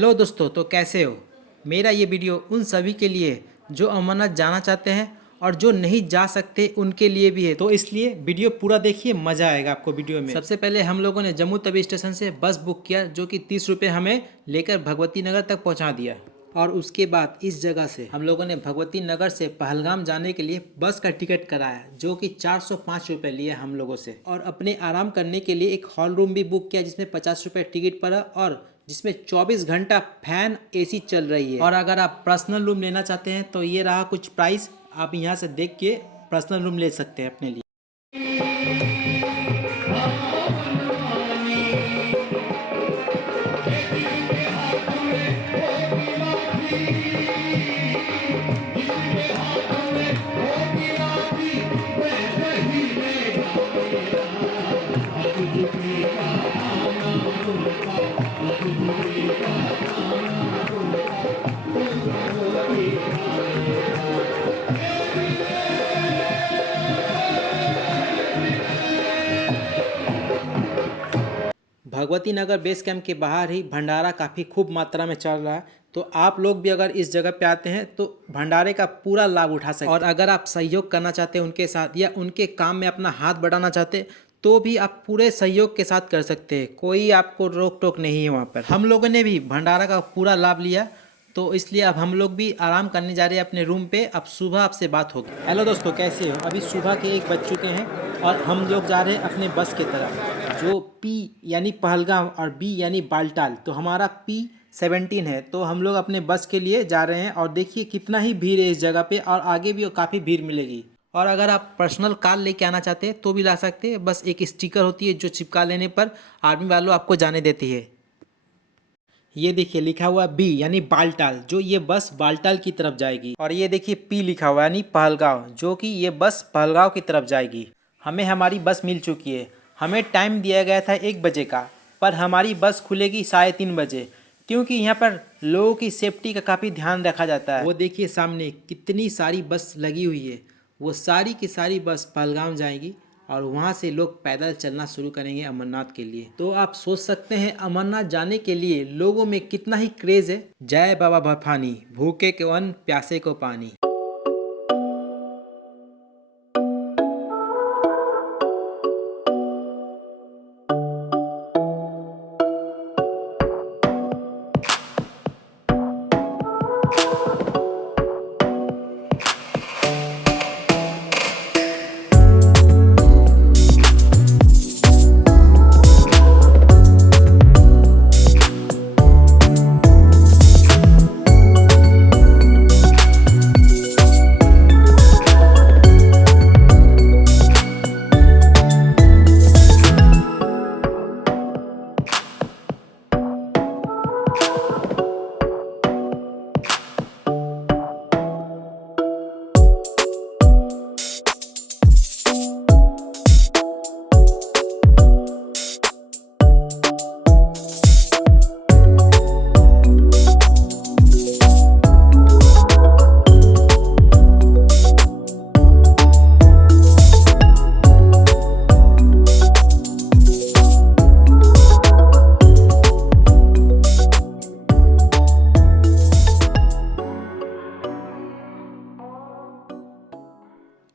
Hello दोस्तों, तो कैसे हो। मेरा ये वीडियो उन सभी के लिए जो अमरनाथ जाना चाहते हैं और जो नहीं जा सकते उनके लिए भी है, तो इसलिए वीडियो पूरा देखिए, मज़ा आएगा आपको वीडियो में। सबसे पहले हम लोगों ने जम्मू तवी स्टेशन से बस बुक किया जो कि 30 रुपये हमें लेकर भगवती नगर तक पहुंचा दिया। और उसके बाद इस जगह से हम लोगों ने भगवती नगर से पहलगाम जाने के लिए बस का टिकट कराया जो कि 405 रुपये लिए हम लोगों से। और अपने आराम करने के लिए एक हॉल रूम भी बुक किया जिसमें 50 रुपये टिकट पड़ा और जिसमें 24 घंटा फैन एसी चल रही है। और अगर आप पर्सनल रूम लेना चाहते हैं तो ये रहा कुछ प्राइस, आप यहाँ से देख के पर्सनल रूम ले सकते हैं अपने लिए। भगवती नगर बेस कैंप के बाहर ही भंडारा काफ़ी खूब मात्रा में चल रहा है, तो आप लोग भी अगर इस जगह पे आते हैं तो भंडारे का पूरा लाभ उठा सकते हैं। और अगर आप सहयोग करना चाहते हैं उनके साथ या उनके काम में अपना हाथ बढ़ाना चाहते हैं तो भी आप पूरे सहयोग के साथ कर सकते हैं, कोई आपको रोक टोक नहीं है वहाँ पर। हम लोगों ने भी भंडारा का पूरा लाभ लिया, तो इसलिए अब हम लोग भी आराम करने जा रहे हैं अपने रूम पे। अब सुबह आपसे बात होगी। हेलो दोस्तों, कैसे हो। अभी सुबह के 1 बज चुके हैं और हम लोग जा रहे हैं अपने बस की तरफ, जो P यानी पहलगाम और B यानी बालटाल। तो हमारा P17 है, तो हम लोग अपने बस के लिए जा रहे हैं। और देखिए कितना ही भीड़ है इस जगह पे, और आगे भी काफ़ी भीड़ मिलेगी। और अगर आप पर्सनल कार लेके आना चाहते हैं तो भी ला सकते हैं, बस एक स्टिकर होती है जो चिपका लेने पर आर्मी वालों आपको जाने देती है। ये देखिए लिखा हुआ B यानी बालटाल, जो ये बस बालटाल की तरफ जाएगी। और ये देखिए P लिखा हुआ यानी पहलगांव, जो कि ये बस पहलगांव की तरफ जाएगी। हमें हमारी बस मिल चुकी है। हमें टाइम दिया गया था 1 बजे का, पर हमारी बस खुलेगी 3:30 बजे, क्योंकि यहाँ पर लोगों की सेफ्टी का काफ़ी ध्यान रखा जाता है। वो देखिए सामने कितनी सारी बस लगी हुई है, वो सारी की सारी बस पहलगाम जाएगी और वहाँ से लोग पैदल चलना शुरू करेंगे अमरनाथ के लिए। तो आप सोच सकते हैं अमरनाथ जाने के लिए लोगों में कितना ही क्रेज़ है। जय बाबा बर्फानी, भूखे को अन्न, प्यासे को पानी।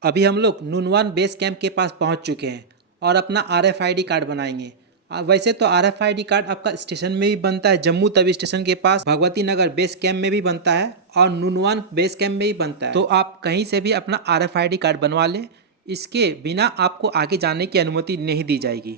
अभी हम लोग नूनवान बेस कैंप के पास पहुंच चुके हैं और अपना RFID कार्ड बनाएंगे। वैसे तो RFID कार्ड आपका स्टेशन में भी बनता है, जम्मू तवी स्टेशन के पास भगवती नगर बेस कैंप में भी बनता है और नूनवान बेस कैंप में भी बनता है। तो आप कहीं से भी अपना RFID कार्ड बनवा लें, इसके बिना आपको आगे जाने की अनुमति नहीं दी जाएगी।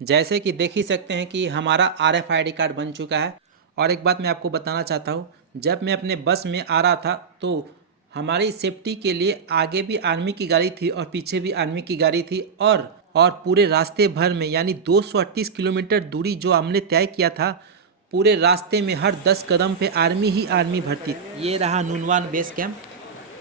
जैसे कि देख ही सकते हैं कि हमारा RFID कार्ड बन चुका है। और एक बात मैं आपको बताना चाहता हूँ, जब मैं अपने बस में आ रहा था तो हमारी सेफ्टी के लिए आगे भी आर्मी की गाड़ी थी और पीछे भी आर्मी की गाड़ी थी। और पूरे रास्ते भर में यानी 238 किलोमीटर दूरी जो हमने तय किया था, पूरे रास्ते में हर 10 कदम पे आर्मी ही आर्मी भर्ती। ये रहा नूनवान बेस कैंप,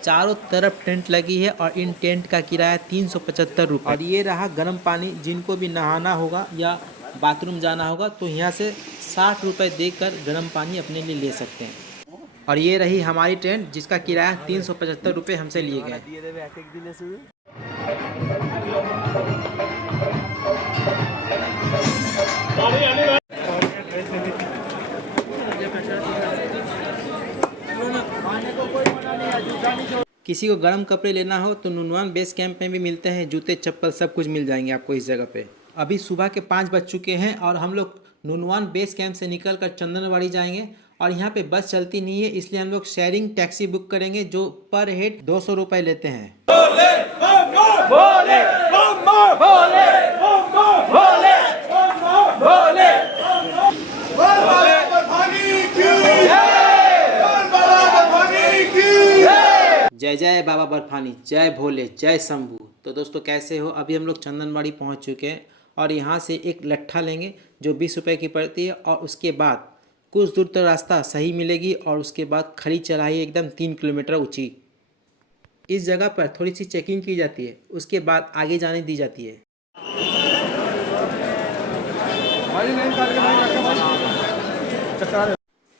चारों तरफ टेंट लगी है और इन टेंट का किराया 375 रुपये। और ये रहा गर्म पानी, जिनको भी नहाना होगा या बाथरूम जाना होगा तो यहाँ से 60 रुपये देकर गर्म पानी अपने लिए ले सकते हैं। और ये रही हमारी ट्रेन जिसका किराया 375 रुपये हमसे लिए गए। किसी को गर्म कपड़े लेना हो तो नुनवान बेस कैंप में भी मिलते हैं, जूते चप्पल सब कुछ मिल जाएंगे आपको इस जगह पे। अभी सुबह के 5 बज चुके हैं और हम लोग नुनवान बेस कैंप से निकल कर चंदनवाड़ी जाएंगे। और यहाँ पे बस चलती नहीं है, इसलिए हम लोग शेयरिंग टैक्सी बुक करेंगे जो पर हेड 200 रुपये लेते हैं। भोले, भोले, भोले, भोले, भोले, जय जय बाबा बर्फानी, जय भोले, जय शंभू। तो दोस्तों कैसे हो? अभी हम लोग चंदनवाड़ी पहुंच चुके हैं और यहाँ से एक लट्ठा लेंगे जो 20 रुपये की पड़ती है और उसके बाद कुछ दूर तक रास्ता सही मिलेगी और उसके बाद खड़ी चढ़ाई एकदम 3 किलोमीटर ऊंची। इस जगह पर थोड़ी सी चेकिंग की जाती है, उसके बाद आगे जाने दी जाती है।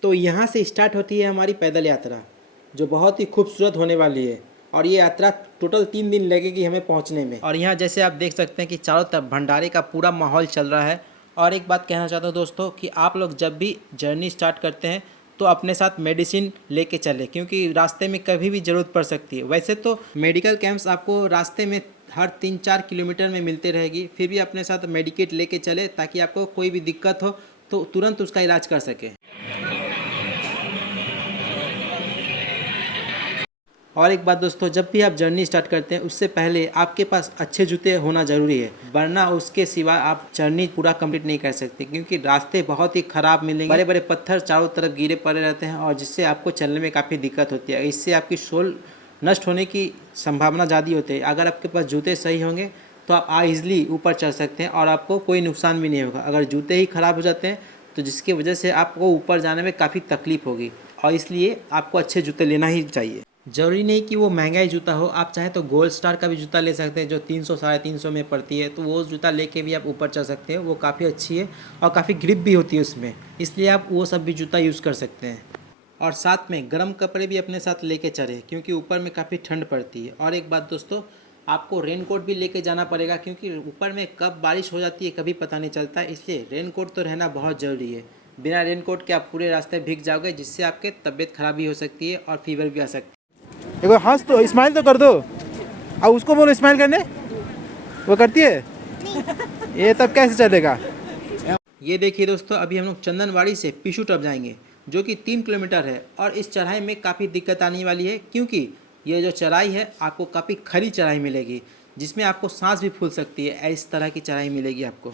तो यहाँ से स्टार्ट होती है हमारी पैदल यात्रा जो बहुत ही खूबसूरत होने वाली है और ये यात्रा टोटल 3 दिन लगेगी हमें पहुँचने में। और यहाँ जैसे आप देख सकते हैं कि चारों तरफ भंडारे का पूरा माहौल चल रहा है। और एक बात कहना चाहता हूँ दोस्तों कि आप लोग जब भी जर्नी स्टार्ट करते हैं तो अपने साथ मेडिसिन लेके चलें, क्योंकि रास्ते में कभी भी ज़रूरत पड़ सकती है। वैसे तो मेडिकल कैंप्स आपको रास्ते में हर 3-4 किलोमीटर में मिलते रहेगी, फिर भी अपने साथ मेडिकेट लेके चले ताकि आपको कोई भी दिक्कत हो तो तुरंत उसका इलाज कर सकें। और एक बात दोस्तों, जब भी आप जर्नी स्टार्ट करते हैं उससे पहले आपके पास अच्छे जूते होना ज़रूरी है, वरना उसके सिवा आप जर्नी पूरा कंप्लीट नहीं कर सकते, क्योंकि रास्ते बहुत ही ख़राब मिलेंगे। बड़े बड़े पत्थर चारों तरफ गिरे पड़े रहते हैं और जिससे आपको चलने में काफ़ी दिक्कत होती है। इससे आपकी सोल नष्ट होने की संभावना ज़्यादा होती है। अगर आपके पास जूते सही होंगे तो आप ईजिली ऊपर चढ़ सकते हैं और आपको कोई नुकसान भी नहीं होगा। अगर जूते ही ख़राब हो जाते हैं तो जिसकी वजह से आपको ऊपर जाने में काफ़ी तकलीफ होगी, और इसलिए आपको अच्छे जूते लेना ही चाहिए। ज़रूरी नहीं कि वो महंगा ही जूता हो, आप चाहे तो गोल्ड स्टार का भी जूता ले सकते हैं जो 300-350 में पड़ती है, तो वो जूता लेके भी आप ऊपर चढ़ सकते हैं। वो काफ़ी अच्छी है और काफ़ी ग्रिप भी होती है उसमें, इसलिए आप वो सब भी जूता यूज़ कर सकते हैं। और साथ में गर्म कपड़े भी अपने साथ लेके चलें, क्योंकि ऊपर में काफ़ी ठंड पड़ती है। और एक बात दोस्तों, आपको रेनकोट भी लेके जाना पड़ेगा, क्योंकि ऊपर में कब बारिश हो जाती है कभी पता नहीं चलता है, इसलिए रेनकोट तो रहना बहुत ज़रूरी है। बिना रेनकोट के आप पूरे रास्ते भीग जाओगे, जिससे आपके तबीयत खराब भी हो सकती है और फीवर भी आ सकती है। देखो हंस तो स्माइल तो कर दो, अब उसको बोलो स्माइल करने, वो करती है ये तब कैसे चलेगा। ये देखिए दोस्तों, अभी हम लोग चंदनवाड़ी से पिशु टॉप जाएंगे जो कि 3 किलोमीटर है और इस चढ़ाई में काफ़ी दिक्कत आने वाली है, क्योंकि ये जो चढ़ाई है आपको काफ़ी खड़ी चढ़ाई मिलेगी जिसमें आपको सांस भी फूल सकती है। इस तरह की चढ़ाई मिलेगी आपको।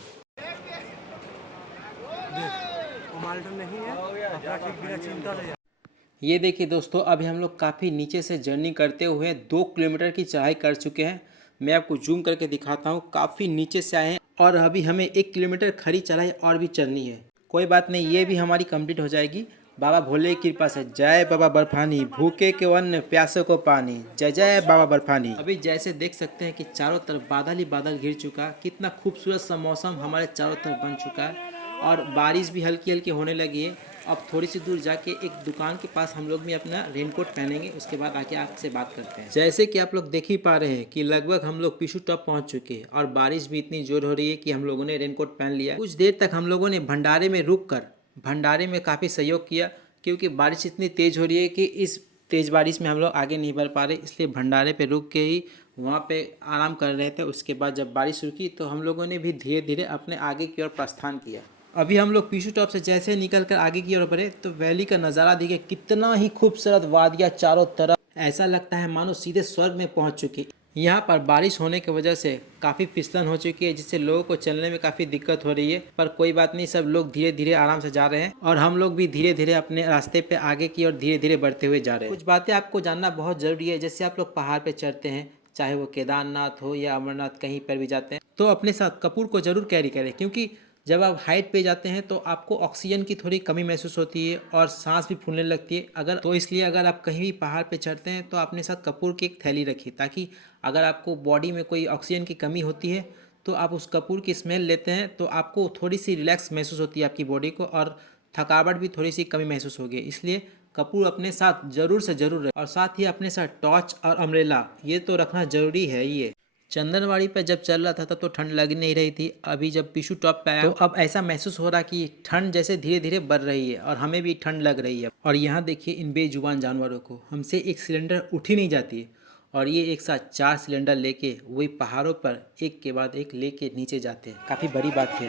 ये देखिए दोस्तों, अभी हम लोग काफ़ी नीचे से जर्नी करते हुए 2 किलोमीटर की चढ़ाई कर चुके हैं। मैं आपको जूम करके दिखाता हूँ, काफ़ी नीचे से आए हैं और अभी हमें 1 किलोमीटर खड़ी चढ़ाई और भी चलनी है। कोई बात नहीं, ये भी हमारी कंप्लीट हो जाएगी बाबा भोले की कृपा से। जय बाबा बर्फानी, भूखे के अन्न प्यासों को पानी, जय जय बाबा बर्फानी। अभी जैसे देख सकते हैं कि चारों तरफ बादल ही बादल घिर चुका, कितना खूबसूरत सा मौसम हमारे चारों तरफ बन चुका है और बारिश भी हल्की हल्की होने लगी है। अब थोड़ी सी दूर जाके एक दुकान के पास हम लोग भी अपना रेनकोट पहनेंगे, उसके बाद आके आपसे बात करते हैं। जैसे कि आप लोग देख ही पा रहे हैं कि लगभग हम लोग पिशु टॉप पहुंच चुके हैं और बारिश भी इतनी जोर हो रही है कि हम लोगों ने रेनकोट पहन लिया। कुछ देर तक हम लोगों ने भंडारे में रुक कर भंडारे में काफ़ी सहयोग किया, क्योंकि बारिश इतनी तेज़ हो रही है कि इस तेज़ बारिश में हम लोग आगे नहीं बढ़ पा रहे, इसलिए भंडारे पे रुक के ही वहाँ पे आराम कर रहे थे। उसके बाद जब बारिश रुकी तो हम लोगों ने भी धीरे धीरे अपने आगे की ओर प्रस्थान किया। अभी हम लोग पिशु टॉप से जैसे निकल कर आगे की ओर बढ़े तो वैली का नज़ारा देखिए, कितना ही खूबसूरत वादियाँ चारों तरफ, ऐसा लगता है मानो सीधे स्वर्ग में पहुंच चुकी। यहाँ पर बारिश होने की वजह से काफ़ी फिसलन हो चुकी है, जिससे लोगों को चलने में काफ़ी दिक्कत हो रही है, पर कोई बात नहीं, सब लोग धीरे धीरे आराम से जा रहे हैं और हम लोग भी धीरे धीरे अपने रास्ते पे आगे की ओर धीरे धीरे बढ़ते हुए जा रहे हैं। कुछ बातें आपको जानना बहुत ज़रूरी है। जैसे आप लोग पहाड़ पर चढ़ते हैं, चाहे वो केदारनाथ हो या अमरनाथ, कहीं पर भी जाते हैं तो अपने साथ कपूर को ज़रूर कैरी करें, क्योंकि जब आप हाइट पे जाते हैं तो आपको ऑक्सीजन की थोड़ी कमी महसूस होती है और सांस भी फूलने लगती है। इसलिए अगर आप कहीं भी पहाड़ पे चढ़ते हैं तो अपने साथ कपूर की एक थैली रखिए, ताकि अगर आपको बॉडी में कोई ऑक्सीजन की कमी होती है तो आप उस कपूर की स्मेल लेते हैं तो आपको थोड़ी सी रिलैक्स महसूस होती है आपकी बॉडी को, और थकावट भी थोड़ी सी कमी महसूस होगी। इसलिए कपूर अपने साथ ज़रूर से ज़रूर रखें और साथ ही अपने साथ टॉर्च और अम्ब्रेला ये तो रखना ज़रूरी है। ये चंदनवाड़ी पर जब चल रहा था तब तो ठंड लग नहीं रही थी, अभी जब पिशु टॉप पे आया तो अब ऐसा महसूस हो रहा कि ठंड जैसे धीरे धीरे बढ़ रही है और हमें भी ठंड लग रही है। और यहाँ देखिए इन बेजुबान जानवरों को, हमसे एक सिलेंडर उठ ही नहीं जाती है और ये एक साथ 4 सिलेंडर लेके वही पहाड़ों पर एक के बाद एक लेके नीचे जाते हैं। काफ़ी बड़ी बात है।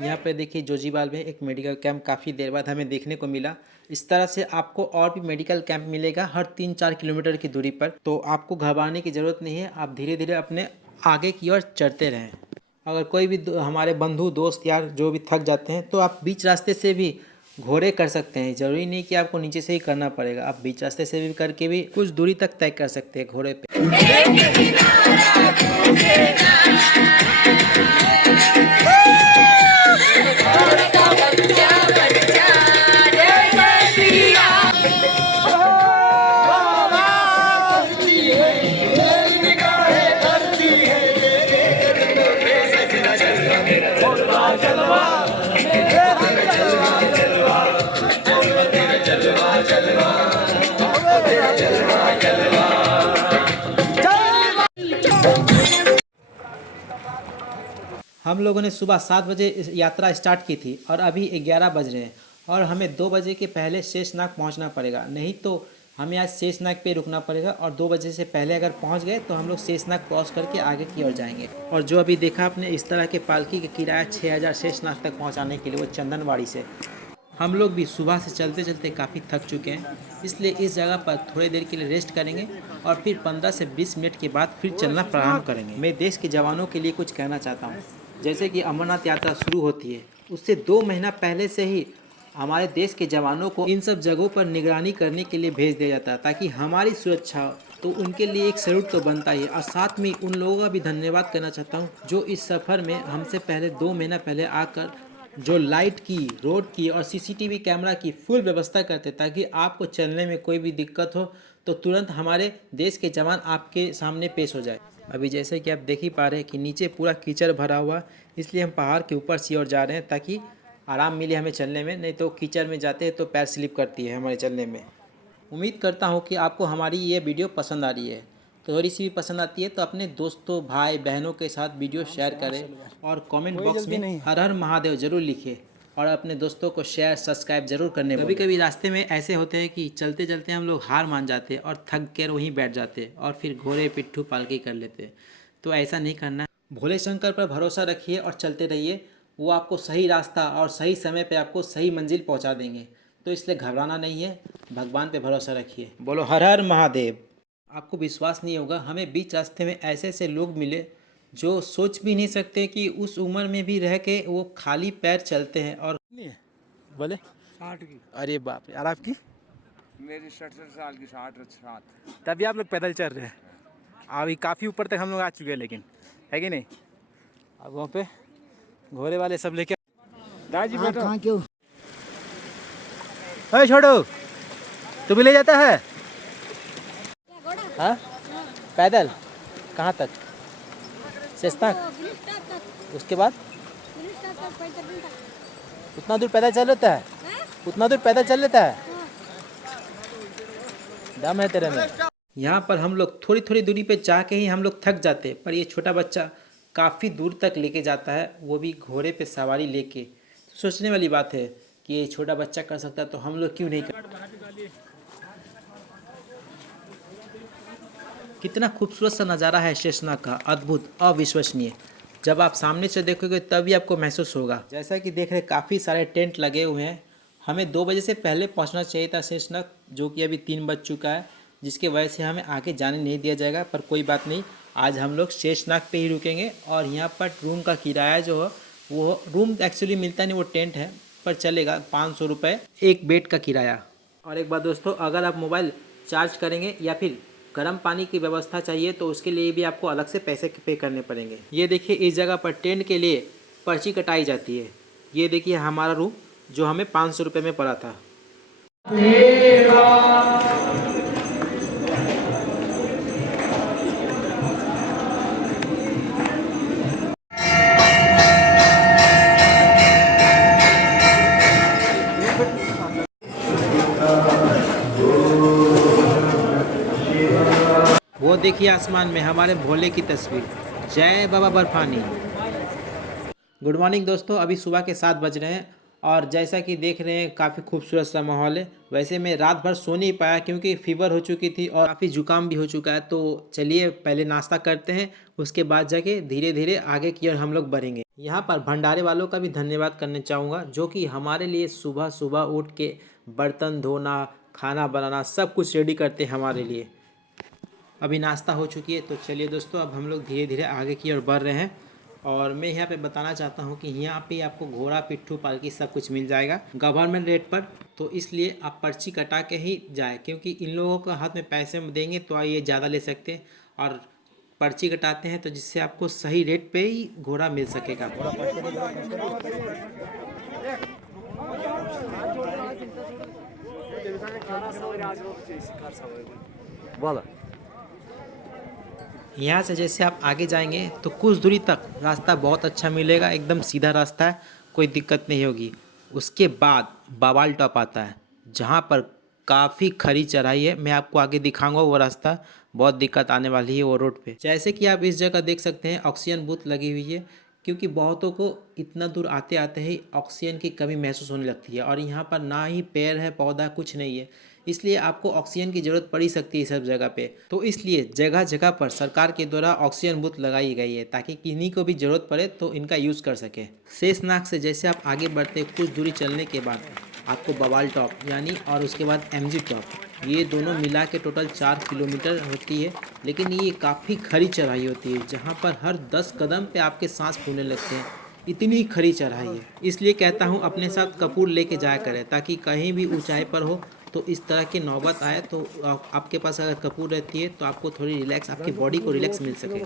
यहाँ पे देखिए जोजीबाल में एक मेडिकल कैंप काफ़ी देर बाद हमें देखने को मिला। इस तरह से आपको और भी मेडिकल कैंप मिलेगा हर 3-4 किलोमीटर की दूरी पर, तो आपको घबराने की ज़रूरत नहीं है। आप धीरे धीरे अपने आगे की ओर चढ़ते रहें। अगर कोई भी हमारे बंधु दोस्त यार जो भी थक जाते हैं तो आप बीच रास्ते से भी घोड़े कर सकते हैं। ज़रूरी नहीं कि आपको नीचे से ही करना पड़ेगा, आप बीच रास्ते से भी करके भी कुछ दूरी तक तय कर सकते हैं घोड़े पे। हम लोगों ने सुबह 7 बजे यात्रा स्टार्ट की थी और अभी 11 बज रहे हैं और हमें 2 बजे के पहले शेषनाग पहुंचना पड़ेगा, नहीं तो हमें आज शेषनाग पे रुकना पड़ेगा। और 2 बजे से पहले अगर पहुंच गए तो हम लोग शेषनाग क्रॉस करके आगे की ओर जाएंगे। और जो अभी देखा आपने इस तरह के पालकी का किराया 6000 शेषनाग तक पहुँचाने के लिए, वो चंदनवाड़ी से। हम लोग भी सुबह से चलते चलते काफ़ी थक चुके हैं, इसलिए इस जगह पर थोड़ी देर के लिए रेस्ट करेंगे और फिर 15 से 20 मिनट के बाद फिर चलना प्रारंभ करेंगे। मैं देश के जवानों के लिए कुछ कहना चाहता हूँ। जैसे कि अमरनाथ यात्रा शुरू होती है उससे 2 महीना पहले से ही हमारे देश के जवानों को इन सब जगहों पर निगरानी करने के लिए भेज दिया जाता है ताकि हमारी सुरक्षा, तो उनके लिए एक सैल्यूट तो बनता ही है। और साथ में उन लोगों का भी धन्यवाद करना चाहता हूँ जो इस सफ़र में हमसे पहले 2 महीना पहले आकर जो लाइट की, रोड की और सीसीटीवी कैमरा की फुल व्यवस्था करते ताकि आपको चलने में कोई भी दिक्कत हो तो तुरंत हमारे देश के जवान आपके सामने पेश हो जाए। अभी जैसे कि आप देख ही पा रहे हैं कि नीचे पूरा कीचड़ भरा हुआ, इसलिए हम पहाड़ के ऊपर की ओर जा रहे हैं ताकि आराम मिले हमें चलने में, नहीं तो कीचड़ में जाते हैं तो पैर स्लिप करती है हमारे चलने में। उम्मीद करता हूँ कि आपको हमारी ये वीडियो पसंद आ रही है। थोड़ी सी भी पसंद आती है तो अपने दोस्तों, भाई बहनों के साथ वीडियो शेयर करें और कमेंट बॉक्स में हर हर महादेव जरूर लिखें और अपने दोस्तों को शेयर सब्सक्राइब जरूर करने। कभी कभी रास्ते में ऐसे होते हैं कि चलते चलते हम लोग हार मान जाते और थक कर वहीं बैठ जाते और फिर घोड़े पिट्ठू पालकी कर लेते, तो ऐसा नहीं करना। भोले शंकर पर भरोसा रखिए और चलते रहिए, वो आपको सही रास्ता और सही समय पे आपको सही मंजिल पहुंचा देंगे। तो इसलिए घबराना नहीं है, भगवान पे भरोसा रखिए। बोलो हर हर महादेव। आपको विश्वास नहीं होगा, हमें बीच रास्ते में ऐसे ऐसे लोग मिले जो सोच भी नहीं सकते कि उस उम्र में भी रह के वो खाली पैर चलते हैं। और बोले 60 की। अरे बाप रे, और आपकी? मेरी 67 साल की 60। तभी आप लोग पैदल चल रहे हैं। अभी काफ़ी ऊपर तक हम लोग आ चुके हैं, लेकिन है कि नहीं? अब वहाँ पे घोड़े वाले सब लेके दादी बेटा कहाँ क्यों? अरे छोड़ो, तू भी ले जाता है? हाँ, पैदल कहाँ तक? शेषनाग, उसके बाद उतना दूर पैदल चल लेता है? उतना दूर पैदल चल लेता है? दम है तेरे में। यहाँ पर हम लोग थोड़ी थोड़ी दूरी पे जा के ही हम लोग थक जाते, पर ये छोटा बच्चा काफ़ी दूर तक लेके जाता है, वो भी घोड़े पे सवारी लेके। तो सोचने वाली बात है कि ये छोटा बच्चा कर सकता है तो हम लोग क्यों नहीं कर। कितना खूबसूरत सा नज़ारा है शेषनाग का, अद्भुत, अविश्वसनीय। जब आप सामने से देखोगे तभी आपको महसूस होगा। जैसा कि देख रहे काफ़ी सारे टेंट लगे हुए हैं। हमें 2 बजे से पहले पहुंचना चाहिए था शेषनाग, जो कि अभी 3 बज चुका है, जिसके वजह से हमें आगे जाने नहीं दिया जाएगा। पर कोई बात नहीं, आज हम लोग शेषनाग पे ही रुकेंगे। और यहाँ पर रूम का किराया जो है, वो रूम एक्चुअली मिलता नहीं, वो टेंट है, पर चलेगा 500 रुपये एक बेड का किराया। और एक बात दोस्तों, अगर आप मोबाइल चार्ज करेंगे या फिर गर्म पानी की व्यवस्था चाहिए तो उसके लिए भी आपको अलग से पैसे पे करने पड़ेंगे। ये देखिए, इस जगह पर टेंट के लिए पर्ची कटाई जाती है। ये देखिए हमारा रूम जो हमें 500 रुपये में पड़ा था। वो देखिए आसमान में हमारे भोले की तस्वीर। जय बाबा बर्फानी। गुड मॉर्निंग दोस्तों, अभी सुबह के 7 बज रहे हैं और जैसा कि देख रहे हैं काफ़ी खूबसूरत सा माहौल है। वैसे मैं रात भर सो नहीं पाया क्योंकि फीवर हो चुकी थी और काफ़ी जुकाम भी हो चुका है। तो चलिए पहले नाश्ता करते हैं, उसके बाद जाके धीरे धीरे आगे की ओर हम लोग बढ़ेंगे। यहाँ पर भंडारे वालों का भी धन्यवाद करना चाहूँगा, जो कि हमारे लिए सुबह सुबह उठ के बर्तन धोना, खाना बनाना सब कुछ रेडी करते हैं हमारे लिए। अभी नाश्ता हो चुकी है, तो चलिए दोस्तों अब हम लोग धीरे धीरे आगे की ओर बढ़ रहे हैं। और मैं यहाँ पे बताना चाहता हूँ कि यहाँ पे आपको घोड़ा, पिट्ठू, पालकी सब कुछ मिल जाएगा गवर्नमेंट रेट पर। तो इसलिए आप पर्ची कटा के ही जाए, क्योंकि इन लोगों को हाथ में पैसे देंगे तो ये ज़्यादा ले सकते हैं, और पर्ची कटाते हैं तो जिससे आपको सही रेट पे ही घोड़ा मिल सकेगा। यहाँ से जैसे आप आगे जाएंगे तो कुछ दूरी तक रास्ता बहुत अच्छा मिलेगा, एकदम सीधा रास्ता है, कोई दिक्कत नहीं होगी। उसके बाद बाबाल टॉप आता है, जहाँ पर काफ़ी खड़ी चढ़ाई है। मैं आपको आगे दिखाऊंगा वो रास्ता, बहुत दिक्कत आने वाली है वो रोड पे। जैसे कि आप इस जगह देख सकते हैं ऑक्सीजन बूथ लगी हुई है, क्योंकि बहुतों को इतना दूर आते आते ही ऑक्सीजन की कमी महसूस होने लगती है, और यहाँ पर ना ही पेड़ है, पौधा कुछ नहीं है, इसलिए आपको ऑक्सीजन की ज़रूरत पड़ी सकती है सब जगह पे। तो इसलिए जगह जगह पर सरकार के द्वारा ऑक्सीजन बूथ लगाई गई है, ताकि किन्हीं को भी ज़रूरत पड़े तो इनका यूज़ कर सके। शेषनाग से जैसे आप आगे बढ़ते कुछ दूरी चलने के बाद आपको बवाल टॉप यानी, और उसके बाद एमजी टॉप, ये दोनों मिला के टोटल 4 किलोमीटर होती है। लेकिन ये काफ़ी खड़ी चढ़ाई होती है, जहाँ पर हर 10 कदम पे आपके सांस फूलने लगते हैं, इतनी खड़ी चढ़ाई है। इसलिए कहता हूँ अपने साथ कपूर लेके जाया करें, ताकि कहीं भी ऊंचाई पर हो तो इस तरह की नौबत आए तो आपके पास अगर कपूर रहती है तो आपको थोड़ी रिलैक्स, आपकी बॉडी को रिलैक्स मिल सके।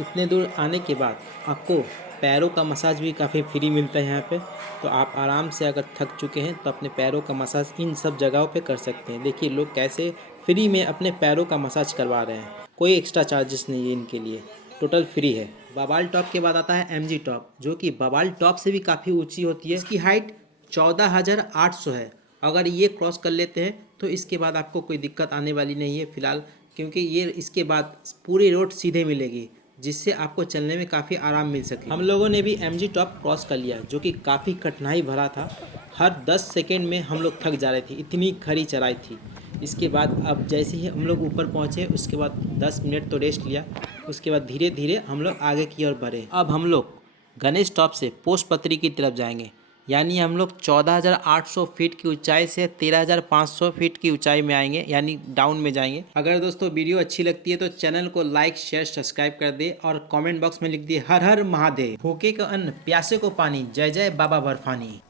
इतने दूर आने के बाद आपको पैरों का मसाज भी काफ़ी फ्री मिलता है यहाँ पे। तो आप आराम से अगर थक चुके हैं तो अपने पैरों का मसाज इन सब जगहों पे कर सकते हैं। देखिए लोग कैसे फ्री में अपने पैरों का मसाज करवा रहे हैं, कोई एक्स्ट्रा चार्जेस नहीं है इनके लिए, टोटल फ्री है। बवाल टॉप के बाद आता है एमजी टॉप, जो कि बवाल टॉप से भी काफ़ी ऊंची होती है। इसकी हाइट 14,800 है। अगर ये क्रॉस कर लेते हैं तो इसके बाद आपको कोई दिक्कत आने वाली नहीं है फ़िलहाल, क्योंकि ये इसके बाद पूरी रोड सीधे मिलेगी, जिससे आपको चलने में काफ़ी आराम मिल सके। हम लोगों ने भी एमजी टॉप क्रॉस कर लिया, जो कि काफ़ी कठिनाई भरा था। हर 10 सेकेंड में हम लोग थक जा रहे थे, इतनी खड़ी चढ़ाई थी। इसके बाद अब जैसे ही हम लोग ऊपर पहुँचे उसके बाद 10 मिनट तो रेस्ट लिया, उसके बाद धीरे धीरे हम लोग आगे की ओर बढ़े। अब हम लोग गणेश टॉप से पोस्टपत्री की तरफ जाएंगे, यानी हम लोग 14,800 फीट की ऊंचाई से 13,500 फीट की ऊंचाई में आएंगे, यानी डाउन में जाएंगे। अगर दोस्तों वीडियो अच्छी लगती है तो चैनल को लाइक, शेयर, सब्सक्राइब कर दे, और कमेंट बॉक्स में लिख दिए हर हर महादेव। भूखे को अन्न, प्यासे को पानी, जय जय बाबा बर्फानी।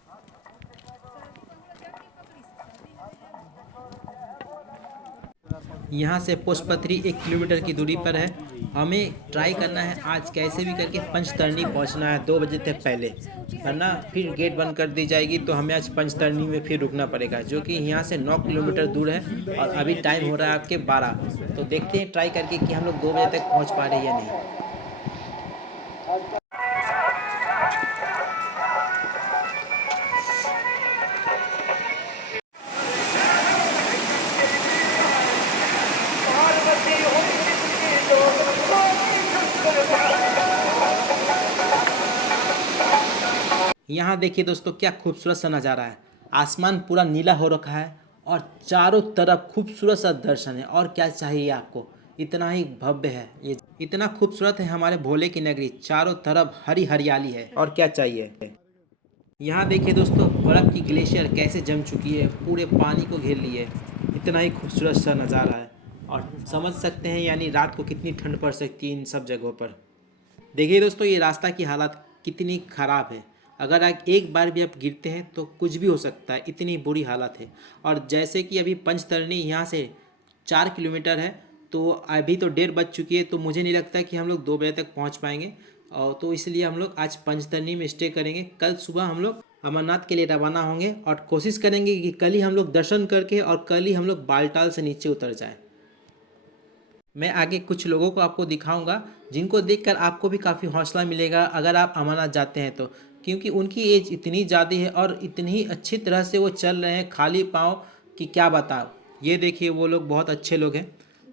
यहाँ से पोस्टपत्री 1 किलोमीटर की दूरी पर है। हमें ट्राई करना है आज कैसे भी करके पंचतरणी पहुँचना है 2 बजे तक पहले, वरना फिर गेट बंद कर दी जाएगी। तो हमें आज पंचतरणी में फिर रुकना पड़ेगा, जो कि यहाँ से 9 किलोमीटर दूर है, और अभी टाइम हो रहा है आपके 12। तो देखते हैं ट्राई करके कि हम लोग 2 बजे तक पहुँच पा रहे हैं या नहीं। यहाँ देखिए दोस्तों क्या खूबसूरत सा नज़ारा है। आसमान पूरा नीला हो रखा है और चारों तरफ खूबसूरत सा दर्शन है, और क्या चाहिए आपको, इतना ही भव्य है ये, इतना खूबसूरत है हमारे भोले की नगरी। चारों तरफ हरी हरियाली है, और क्या चाहिए। यहाँ देखिए दोस्तों बर्फ़ की ग्लेशियर कैसे जम चुकी है, पूरे पानी को घेर ली है। इतना ही खूबसूरत सा नज़ारा है, और समझ सकते हैं यानी रात को कितनी ठंड पड़ सकती है इन सब जगहों पर। देखिए दोस्तों ये रास्ता की हालत कितनी ख़राब है, अगर आप एक बार भी आप गिरते हैं तो कुछ भी हो सकता है, इतनी बुरी हालत है। और जैसे कि अभी पंचतरणी यहाँ से 4 किलोमीटर है, तो अभी तो 1:30 बज चुकी है, तो मुझे नहीं लगता कि हम लोग 2 बजे तक पहुँच पाएंगे। और तो इसलिए हम लोग आज पंचतरणी में स्टे करेंगे। कल सुबह हम लोग अमरनाथ के लिए रवाना होंगे, और कोशिश करेंगे कि कल ही हम लोग दर्शन करके और कल ही हम लोग बालटाल से नीचे उतर जाएँ। मैं आगे कुछ लोगों को आपको दिखाऊंगा, जिनको देखकर आपको भी काफ़ी हौसला मिलेगा अगर आप अमरनाथ जाते हैं तो, क्योंकि उनकी एज इतनी ज़्यादा है और इतनी अच्छी तरह से वो चल रहे हैं खाली पाँव कि क्या बताओ। ये देखिए वो लोग बहुत अच्छे लोग हैं।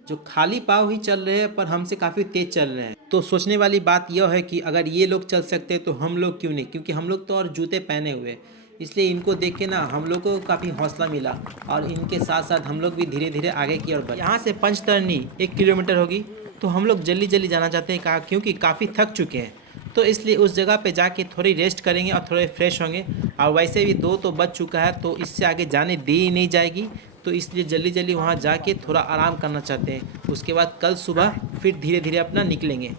जो खाली पाँव ही चल रहे हैं पर हमसे काफ़ी तेज चल रहे हैं। तो सोचने वाली बात यह है कि अगर ये लोग चल सकते हैं तो हम लोग क्यों नहीं, क्योंकि हम लोग तो और जूते पहने हुए हैं। इसलिए इनको देख के ना हम लोग को काफ़ी हौसला मिला और इनके साथ साथ हम लोग भी धीरे धीरे आगे की ओर बढ़े। यहाँ से पंचतरणी 1 किलोमीटर होगी, तो हम लोग जल्दी जल्दी जाना चाहते हैं क्योंकि काफ़ी थक चुके हैं। तो इसलिए उस जगह पे जाके थोड़ी रेस्ट करेंगे और थोड़े फ्रेश होंगे। और वैसे भी 2 तो बज चुका है, तो इससे आगे जाने दी ही नहीं जाएगी। तो इसलिए जल्दी जल्दी वहाँ जाके थोड़ा आराम करना चाहते हैं। उसके बाद कल सुबह फिर धीरे धीरे अपना निकलेंगे।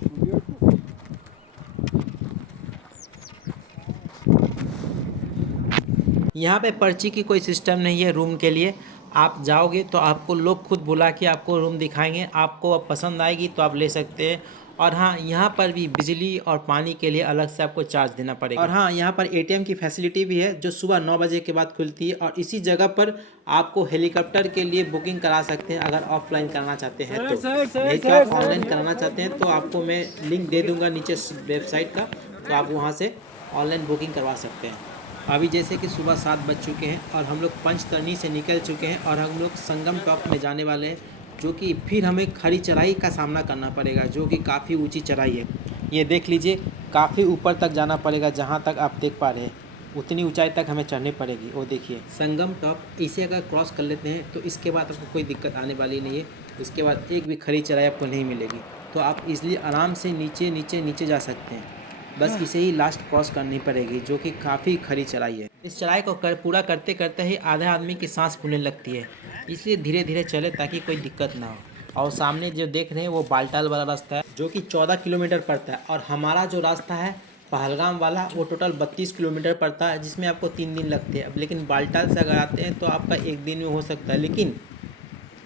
यहाँ पे पर्ची की कोई सिस्टम नहीं है रूम के लिए। आप जाओगे तो आपको लोग खुद बुला के आपको रूम दिखाएंगे, आपको अब पसंद आएगी तो आप ले सकते हैं। और हाँ, यहाँ पर भी बिजली और पानी के लिए अलग से आपको चार्ज देना पड़ेगा। और हाँ, यहाँ पर एटीएम की फैसिलिटी भी है जो सुबह 9 बजे के बाद खुलती है। और इसी जगह पर आपको हेलीकॉप्टर के लिए बुकिंग करा सकते हैं अगर ऑफलाइन कराना चाहते हैं तो। नहीं तो आप ऑनलाइन कराना चाहते हैं तो आपको मैं लिंक दे दूँगा नीचे वेबसाइट का, तो आप वहाँ से ऑनलाइन बुकिंग करवा सकते हैं। अभी जैसे कि सुबह 7 बज चुके हैं और हम लोग पंचतरणी से निकल चुके हैं और हम लोग संगम टॉप में जाने वाले हैं, जो कि फिर हमें खड़ी चढ़ाई का सामना करना पड़ेगा, जो कि काफ़ी ऊंची चढ़ाई है। ये देख लीजिए, काफ़ी ऊपर तक जाना पड़ेगा। जहाँ तक आप देख पा रहे हैं उतनी ऊंचाई तक हमें चढ़नी पड़ेगी। वो देखिए संगम टॉप। इसे अगर क्रॉस कर लेते हैं तो इसके बाद आपको कोई दिक्कत आने वाली नहीं है। इसके बाद एक भी खड़ी चढ़ाई आपको नहीं मिलेगी, तो आप इसलिए आराम से नीचे नीचे नीचे जा सकते हैं। बस इसे ही लास्ट क्रॉस करनी पड़ेगी, जो कि काफ़ी खड़ी चढ़ाई है। इस चढ़ाई को पूरा करते करते ही आधे आदमी की सांस फूलने लगती है, इसलिए धीरे धीरे चले ताकि कोई दिक्कत ना हो। और सामने जो देख रहे हैं वो बालटाल वाला रास्ता है, जो कि 14 किलोमीटर पड़ता है। और हमारा जो रास्ता है पहलगाम वाला, वो टोटल 32 किलोमीटर पड़ता है, जिसमें आपको 3 दिन लगते हैं। अब लेकिन बालटाल से अगर आते हैं तो आपका 1 दिन में हो सकता है, लेकिन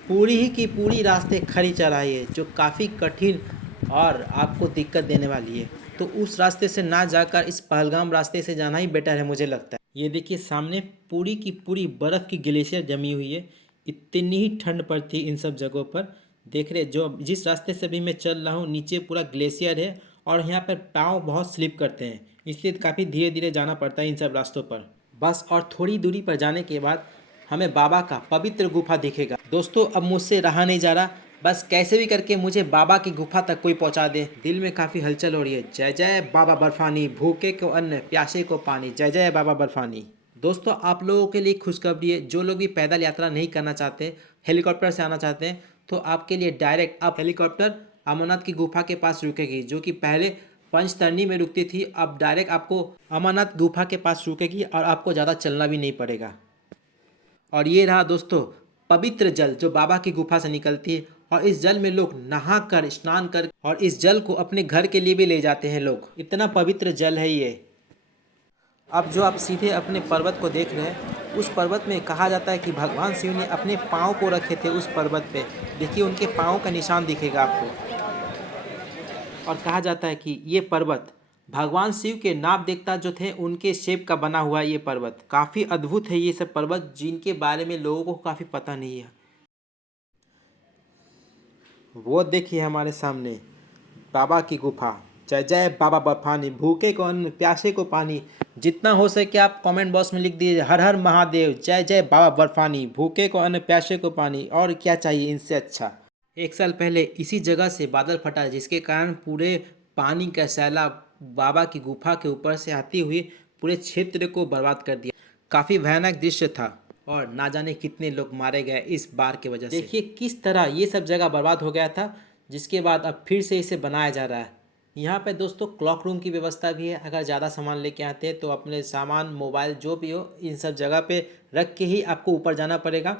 पूरी ही की पूरी रास्ते खड़ी चढ़ाई है, जो काफ़ी कठिन और आपको दिक्कत देने वाली है। तो उस रास्ते से ना जाकर इस पहलगाम रास्ते से जाना ही बेटर है मुझे लगता है। ये देखिए सामने पूरी की पूरी बर्फ़ की ग्लेशियर जमी हुई है। इतनी ही ठंड पड़ती इन सब जगहों पर। देख रहे जो जिस रास्ते से भी मैं चल रहा हूँ, नीचे पूरा ग्लेशियर है और यहाँ पर पाँव बहुत स्लिप करते हैं, इसलिए काफ़ी धीरे धीरे जाना पड़ता है इन सब रास्तों पर। बस और थोड़ी दूरी पर जाने के बाद हमें बाबा का पवित्र गुफा दिखेगा। दोस्तों अब मुझसे रहा नहीं जा रहा, बस कैसे भी करके मुझे बाबा की गुफा तक कोई पहुंचा दे। दिल में काफ़ी हलचल हो रही है। जय जय बाबा बर्फानी, भूखे को अन्न प्यासे को पानी, जय जय बाबा बर्फानी। दोस्तों आप लोगों के लिए खुशखबरी है, जो लोग भी पैदल यात्रा नहीं करना चाहते, हेलीकॉप्टर से आना चाहते हैं, तो आपके लिए डायरेक्ट अब हेलीकॉप्टर अमरनाथ की गुफा के पास रुकेगी, जो कि पहले पंचतरणी में रुकती थी। अब डायरेक्ट आपको अमरनाथ गुफा के पास रुकेगी और आपको ज़्यादा चलना भी नहीं पड़ेगा। और ये रहा दोस्तों पवित्र जल जो बाबा की गुफा से निकलती है, और इस जल में लोग नहा कर स्नान कर और इस जल को अपने घर के लिए भी ले जाते हैं लोग। इतना पवित्र जल है ये। अब जो आप सीधे अपने पर्वत को देख रहे हैं, उस पर्वत में कहा जाता है कि भगवान शिव ने अपने पाँव को रखे थे उस पर्वत पे। देखिए उनके पाँव का निशान दिखेगा आपको। और कहा जाता है कि ये पर्वत भगवान शिव के नाभ देवता जो थे उनके शेप का बना हुआ ये पर्वत। काफ़ी अद्भुत है ये सब पर्वत, जिनके बारे में लोगों को काफ़ी पता नहीं है। वो देखिए हमारे सामने बाबा की गुफा। जय जय बाबा बर्फानी, भूखे को अन्न प्यासे को पानी। जितना हो सके आप कमेंट बॉक्स में लिख दीजिए हर हर महादेव, जय जय बाबा बर्फानी, भूखे को अन्न प्यासे को पानी। और क्या चाहिए इनसे अच्छा। 1 साल पहले इसी जगह से बादल फटा, जिसके कारण पूरे पानी का सैलाब बाबा की गुफा के ऊपर से आती हुई पूरे क्षेत्र को बर्बाद कर दिया। काफ़ी भयानक दृश्य था और ना जाने कितने लोग मारे गए इस बाढ़ की वजह से। देखिए किस तरह ये सब जगह बर्बाद हो गया था, जिसके बाद अब फिर से इसे बनाया जा रहा है। यहाँ पे दोस्तों क्लॉक रूम की व्यवस्था भी है। अगर ज़्यादा सामान लेके आते हैं तो अपने सामान मोबाइल जो भी हो इन सब जगह पे रख के ही आपको ऊपर जाना पड़ेगा।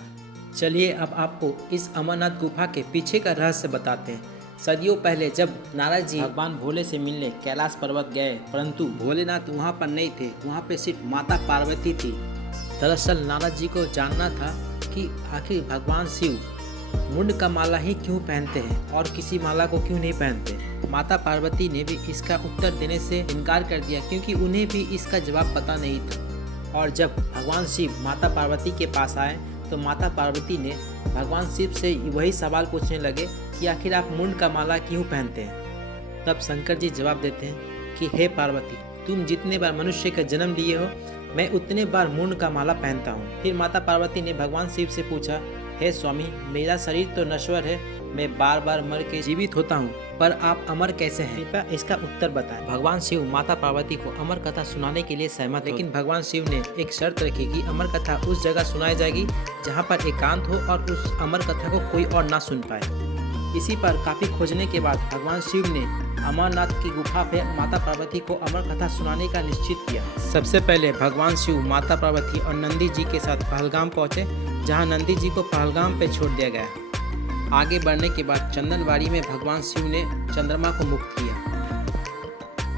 चलिए अब आपको इस अमरनाथ गुफा के पीछे का रहस्य बताते हैं। सदियों पहले जब नारद जी भगवान भोले से मिलने कैलाश पर्वत गए, परंतु भोलेनाथ वहाँ पर नहीं थे, वहाँ पे सिर्फ माता पार्वती थी। दरअसल नारद जी को जानना था कि आखिर भगवान शिव मुंड का माला ही क्यों पहनते हैं और किसी माला को क्यों नहीं पहनते। माता पार्वती ने भी इसका उत्तर देने से इनकार कर दिया, क्योंकि उन्हें भी इसका जवाब पता नहीं था। और जब भगवान शिव माता पार्वती के पास आए तो माता पार्वती ने भगवान शिव से वही सवाल पूछने लगे कि आखिर आप मुंड का माला क्यों पहनते हैं। तब शंकर जी जवाब देते हैं कि हे पार्वती, तुम जितने बार मनुष्य का जन्म लिए हो, मैं उतने बार मुंड का माला पहनता हूँ। फिर माता पार्वती ने भगवान शिव से पूछा हे स्वामी, मेरा शरीर तो नश्वर है, मैं बार बार मर के जीवित होता हूँ, पर आप अमर कैसे हैं? कृपया इसका उत्तर बताएं। भगवान शिव माता पार्वती को अमर कथा सुनाने के लिए सहमत, लेकिन भगवान शिव ने एक शर्त रखी कि अमर कथा उस जगह सुनाई जाएगी जहाँ पर एकांत हो और उस अमर कथा को कोई और ना सुन पाए। इसी पर काफी खोजने के बाद भगवान शिव ने अमरनाथ की गुफा पे माता पार्वती को अमर कथा सुनाने का निश्चित किया। सबसे पहले भगवान शिव माता पार्वती और नंदी जी के साथ पहलगाम पहुंचे, जहां नंदी जी को पहलगाम पे छोड़ दिया गया। आगे बढ़ने के बाद चंदनवाड़ी में भगवान शिव ने चंद्रमा को मुक्त किया।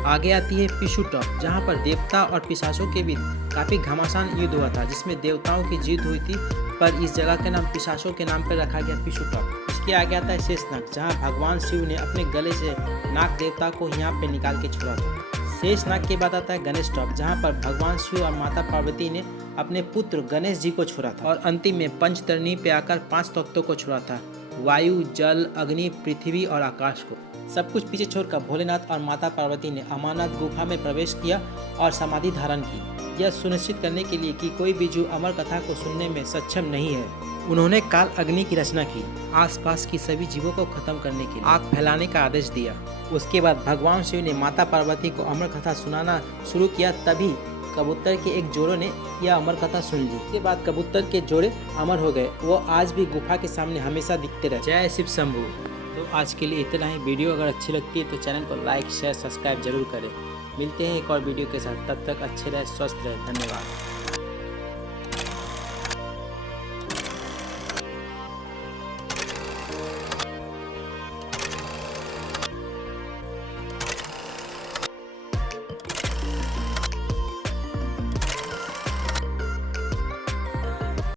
आगे आती है पिशु टॉप, जहाँ पर देवता और पिशाचों के बीच काफी घमासान युद्ध हुआ था, जिसमें देवताओं की जीत हुई थी, पर इस जगह का नाम पिशाचों के नाम पर रखा गया पिशु टॉप। इसके आगे आता है शेषनाग, जहाँ भगवान शिव ने अपने गले से नाग देवता को यहाँ पे निकाल के छोड़ा था। शेषनाग के बाद आता है गणेश टॉप, जहाँ पर भगवान शिव और माता पार्वती ने अपने पुत्र गणेश जी को छोड़ा था। और अंतिम में पंचतरणी पे आकर 5 तत्वों को छोड़ा था, वायु, जल, अग्नि, पृथ्वी और आकाश को। सब कुछ पीछे छोड़कर भोलेनाथ और माता पार्वती ने अमरनाथ गुफा में प्रवेश किया और समाधि धारण की, यह सुनिश्चित करने के लिए कि कोई भी जीव अमर कथा को सुनने में सक्षम नहीं है। उन्होंने काल अग्नि की रचना की, आसपास की सभी जीवों को खत्म करने के लिए आग फैलाने का आदेश दिया। उसके बाद भगवान शिव ने माता पार्वती को अमर कथा सुनाना शुरू किया, तभी कबूतर के एक जोड़े ने यह अमर कथा सुन ली। इसके बाद कबूतर के जोड़े अमर हो गए, वो आज भी गुफा के सामने हमेशा दिखते रहे। जय शिव शंभू। तो आज के लिए इतना ही। वीडियो अगर अच्छी लगती है तो चैनल को लाइक, शेयर, सब्सक्राइब जरूर करें। मिलते हैं एक और वीडियो के साथ, तब तक अच्छे रहे, स्वस्थ रहे। धन्यवाद।